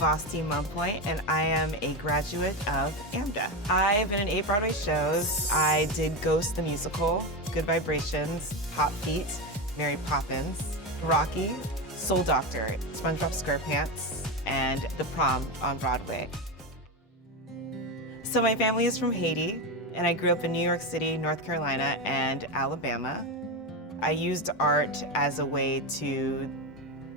Vasthy Mompoint, and I am a graduate of AMDA. I've been in 8 Broadway shows. I did Ghost the Musical, Good Vibrations, Hot Feet, Mary Poppins, Rocky, Soul Doctor, SpongeBob SquarePants, and The Prom on Broadway. So my family is from Haiti, and I grew up in New York City, North Carolina, and Alabama. I used art as a way to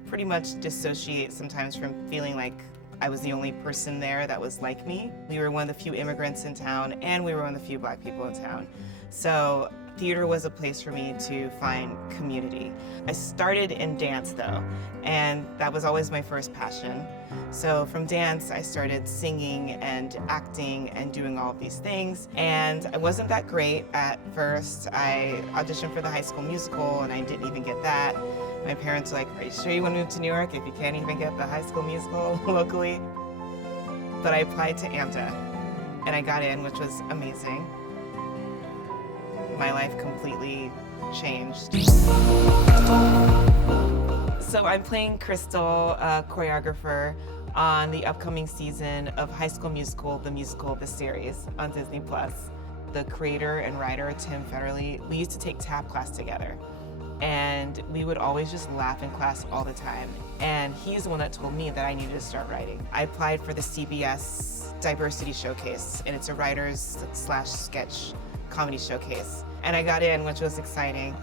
pretty much dissociate sometimes from feeling like I was the only person there that was like me. We were one of the few immigrants in town, and we were one of the few Black people in town. So theater was a place for me to find community. I started in dance though, and that was always my first passion. So from dance, I started singing and acting and doing all of these things. And I wasn't that great at first. I auditioned for the High School Musical and I didn't even get that. My parents were like, "Are you sure you want to move to New York if you can't even get the High School Musical locally?" But I applied to AMDA and I got in, which was amazing. My life completely changed. So I'm playing Crystal, a choreographer, on the upcoming season of High School Musical, the series on Disney+. The creator and writer, Tim Federle, we used to take tap class together. And we would always just laugh in class all the time. And he's the one that told me that I needed to start writing. I applied for the CBS Diversity Showcase, and it's a writers/sketch comedy showcase. And I got in, which was exciting.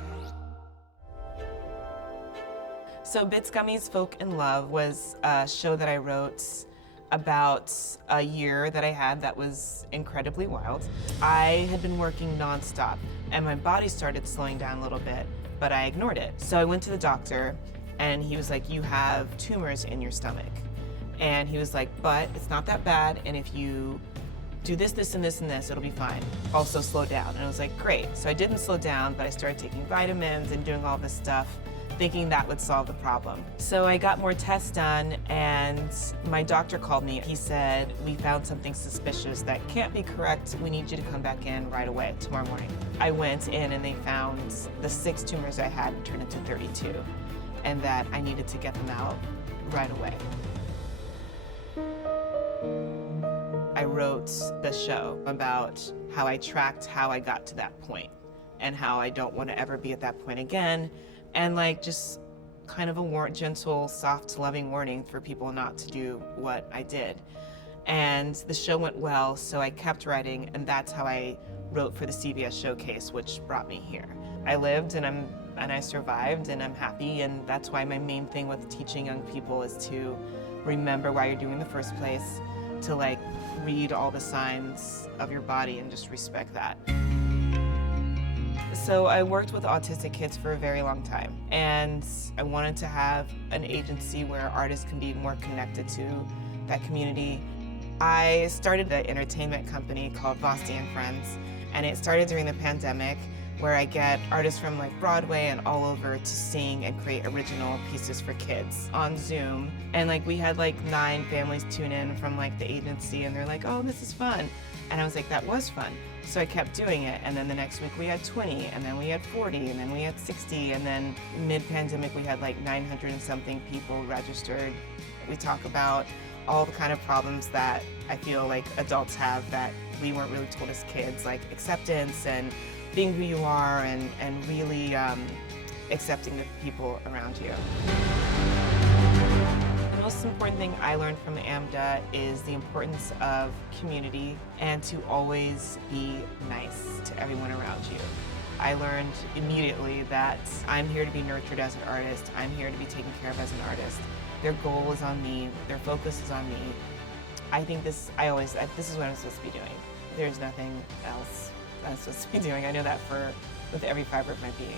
So Bits Gummies Folk in Love was a show that I wrote about a year that I had that was incredibly wild. I had been working nonstop, and my body started slowing down a little bit, but I ignored it. So I went to the doctor, and he was like, "You have tumors in your stomach." And he was like, "But it's not that bad, and if you do this, this, and this, and this, it'll be fine. Also slow down." And I was like, great. So I didn't slow down, but I started taking vitamins and doing all this stuff, thinking that would solve the problem. So I got more tests done, and my doctor called me. He said, "We found something suspicious that can't be correct. We need you to come back in right away, tomorrow morning." I went in and they found the 6 tumors I had turned into 32, and that I needed to get them out right away. I wrote the show about how I tracked how I got to that point and how I don't want to ever be at that point again, and like just kind of a gentle, soft, loving warning for people not to do what I did. And the show went well, so I kept writing, and that's how I wrote for the CBS Showcase, which brought me here. I lived and I survived, and I'm happy, and that's why my main thing with teaching young people is to remember why you're doing it in the first place, to like read all the signs of your body and just respect that. So I worked with autistic kids for a very long time, and I wanted to have an agency where artists can be more connected to that community. I started an entertainment company called Vasthy and Friends, and it started during the pandemic, where I get artists from like Broadway and all over to sing and create original pieces for kids on Zoom. And like we had like 9 families tune in from like the agency, and they're like, "Oh, this is fun." And I was like, that was fun. So I kept doing it, and then the next week we had 20, and then we had 40, and then we had 60, and then mid-pandemic we had like 900 and something people registered. We talk about all the kind of problems that I feel like adults have that we weren't really told as kids, like acceptance and being who you are, and really accepting the people around you. The most important thing I learned from AMDA is the importance of community and to always be nice to everyone around you. I learned immediately that I'm here to be nurtured as an artist. I'm here to be taken care of as an artist. Their goal is on me. Their focus is on me. I think this is what I'm supposed to be doing. There's nothing else I'm supposed to be doing. I know that with every fiber of my being.